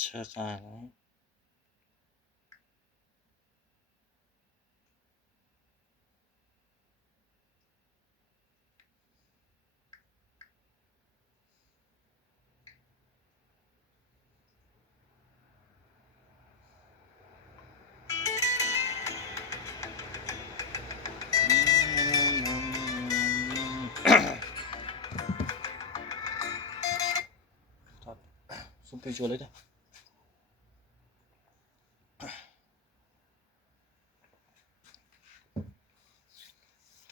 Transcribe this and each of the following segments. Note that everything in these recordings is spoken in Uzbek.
chiqadi. Su pecholada.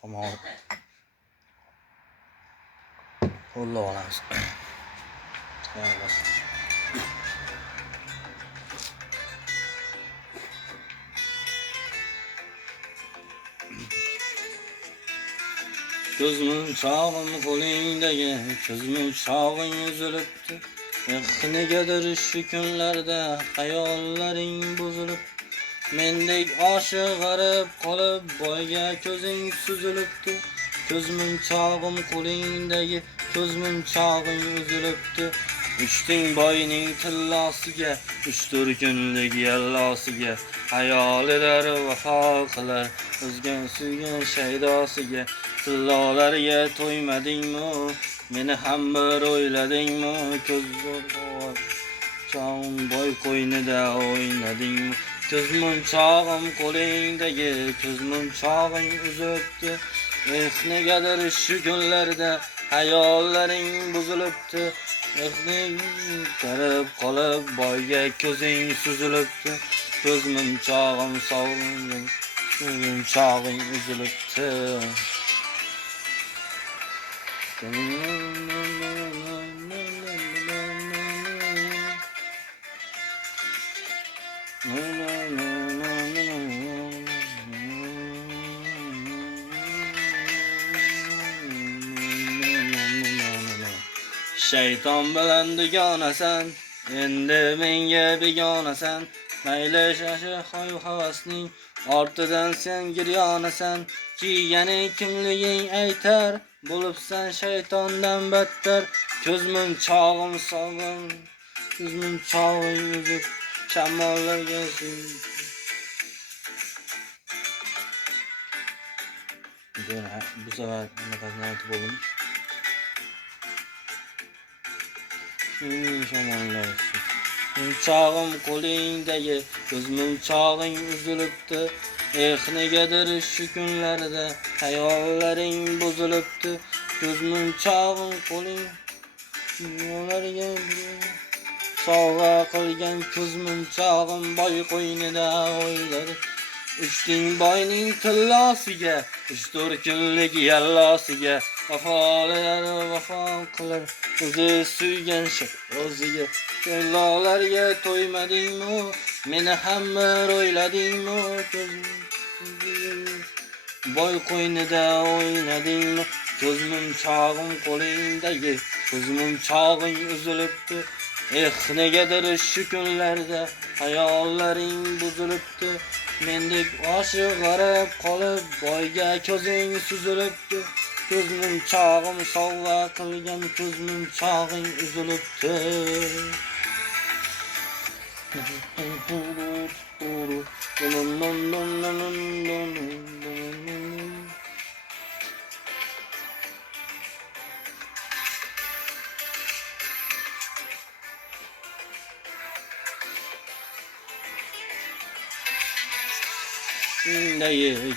Tamam. Qo'lla olamiz. Tayyorlashdik. Ko'zmunchog'im qo'lingdagi, ko'zmunchog'ing uzilibdi. Negadir shu kunlarda hayollaring buzilib, mendek oshiq g'arib qolib boyga ko'zing suzilibdi. Ko'zmunchog'im qo'lingdagi, ko'zmunchog'ing uzilibdi. Uchding boyning tillosiga, 3-4 kunlik yallosiga, hayolilar vafo qilar o'zgan suygan shaydosiga. Tillolarga to'ymadingmi, meni ham bir o'yladingmi? Ko'zmunchog'im boy qo'ynida o'ynadingmi? Ko'zmunchog'im qo'lingdagi, ko'zmunchog'ing uzibdi. Negadir shu kunlarda hayollaring buzilibdi. Qarib qolib boyga ko'zing suzilibdi. Ko'zmunchog'im sog'ingim, ko'zmunchog'ing uzilibdi. Shayton bilan dugonasan, endi menga begonasan. Mayli shashi havasning ortidan sen giryonasan. Kiygani kimliging aytar, bo'libsan shaytondan battar. Ko'zmunchog'im sog'im, ko'zmunchog'ing uzib shamollarga bu sefer nafasini aytib bo'ldim. Shamollar munchog'im qo'lingdagi, ko'zmunchog'ing uzilibdi. Negadir shu kunlarda hayollaring buzilibdi. Ko'zmunchog'im qo'ling yo'larga sovg'a qilgan, ko'zmunchog'im boy qo'ynida o'yladi. Uchding boyning tillosiga, 3-4 kunlik yallosiga, vafolar vafo qilar o'zi suygan o'ziga. Tillolarga to'ymadingmi, meni ham bir o'yladingmi? Boy qo'ynida o'ynadingmi? Ko'zmunchog'im qo'lingdagi, ko'zmunchog'ing uzilibdi. Negadir shu kunlarda hayollaring buzilibdi. Mendek oshiq g'arib qolib boyga ko'zing suzilibdi. Ko'zmunchog'im sovg'a qilgan, ko'zmunchog'ing uzilibdi.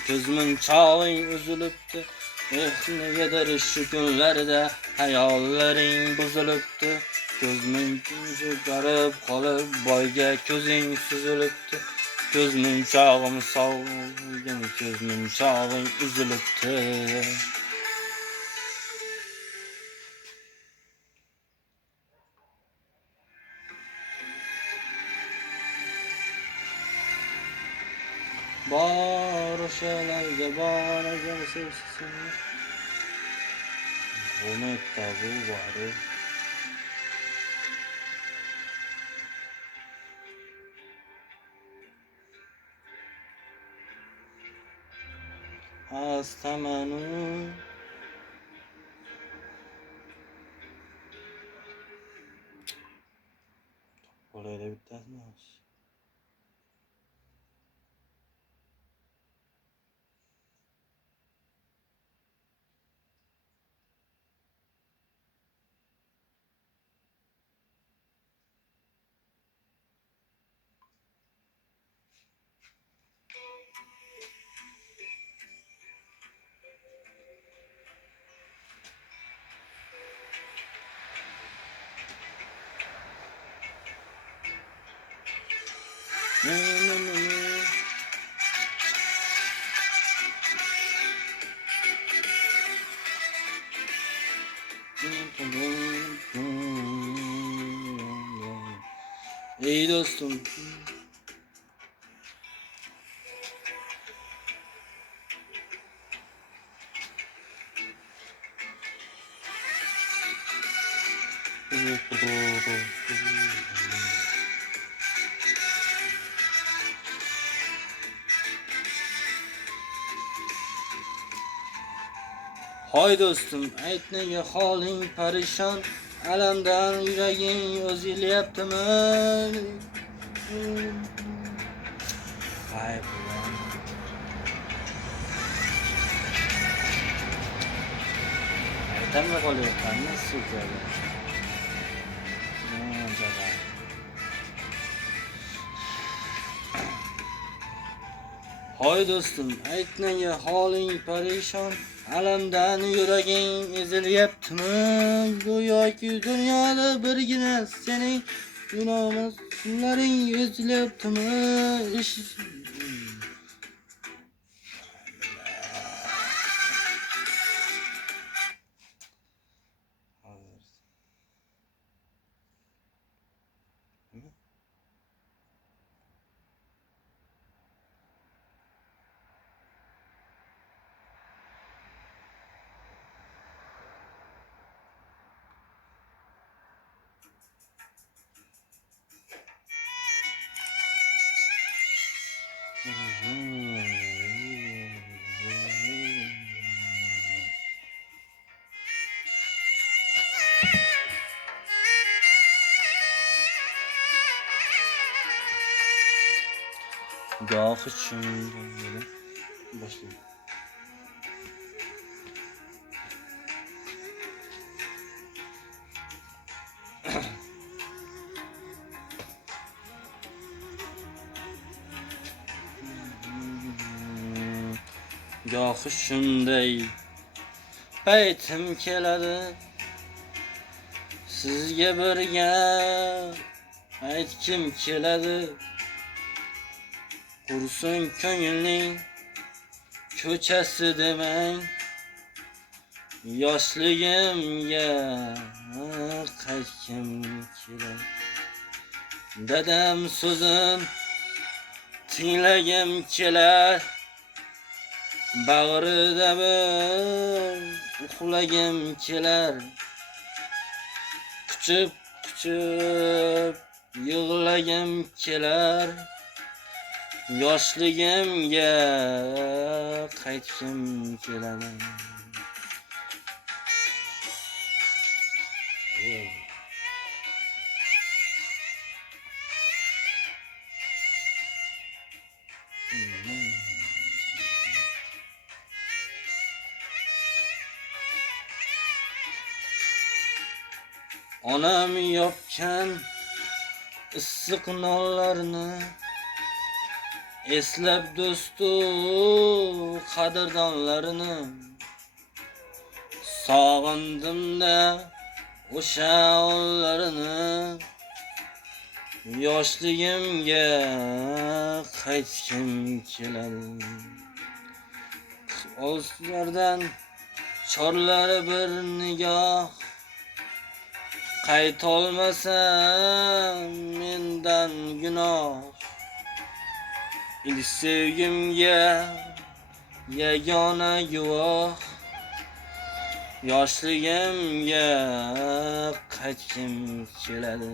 Ko'zmunchog'ing uzilibdi. Negadir shu kunlarda hayollaring buzilibdi. Ko'zmunchog'im qarib qolib boyga ko'zing suzilibdi. Ko'zmunchog'im sog'gan, ko'zmunchog'ing uzilibdi. Bor o'shalarga bor agar sevsin. Buni tabu bor. Hastamanu Joyda bittasini olsun. Ey dostum. Hoy do'stim, ayt nega holing parishon, alamdan yuraging o'zilyaptimi? Hay bulan. Aytamay qolyapmanmi sudada? Jala. Hoy do'stim, ayt nega holing parishon, alamdan yuraging ezilyaptimi? Go'yoki dunyoda birgina sening gunohlaring ezilyaptimi? Gohi tushundim. Boshlayman. Gohi shunday paytim keladi, sizga birga aytkim keladi. Qursin ko'ngilning ko'chasi demang, yoshligimga qaytkim keladi. Dadam so'zin tinglagim kelar, bag'rida bir uxlagim kelar. Quchib yig'lagim kelar, yoshligimga qaytkim keladi. Onam yopgan issiq nonlarni eslab do'stu qadrdonlarini, sog'indim-da o'sha onlarini. Yoshligimga qaytkim keladi. O'zlardan chorlari bir nigoh, qaytolmasam mendan gunoh. İlk sevgimga yagona guvoh, yoshligimga qaytkim keladi.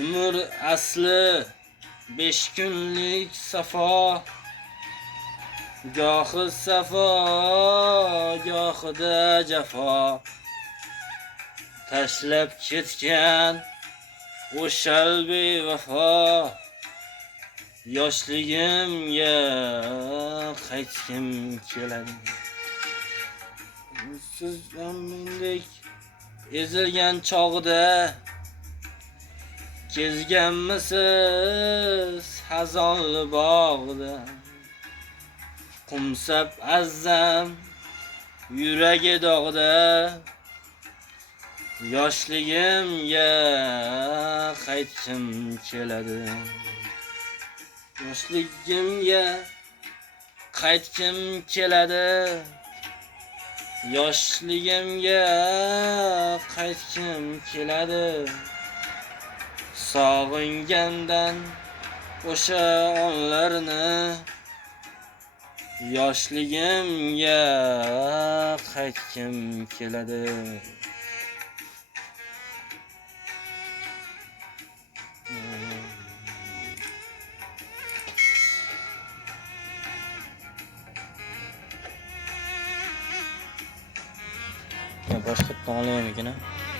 Umr asli 5 kunlik safo, gohi safo, gohida jafo. Tashlab ketgan o'shal bevafo, yoshligimga qaytgim keladi. Siz mendek ezilgan chog'ida kezganmisiz xazonli bog'da? Qumsab azzam yuragi dog'da, yoshligimga qaytgim keladi. Yoshligimga qaytgim keladi. Yoshligimga qaytgim keladi. Sog'ingandan o'sha onlarni, yoshligimga qaytgim keladi. Ya boshqa tanlayam ekan.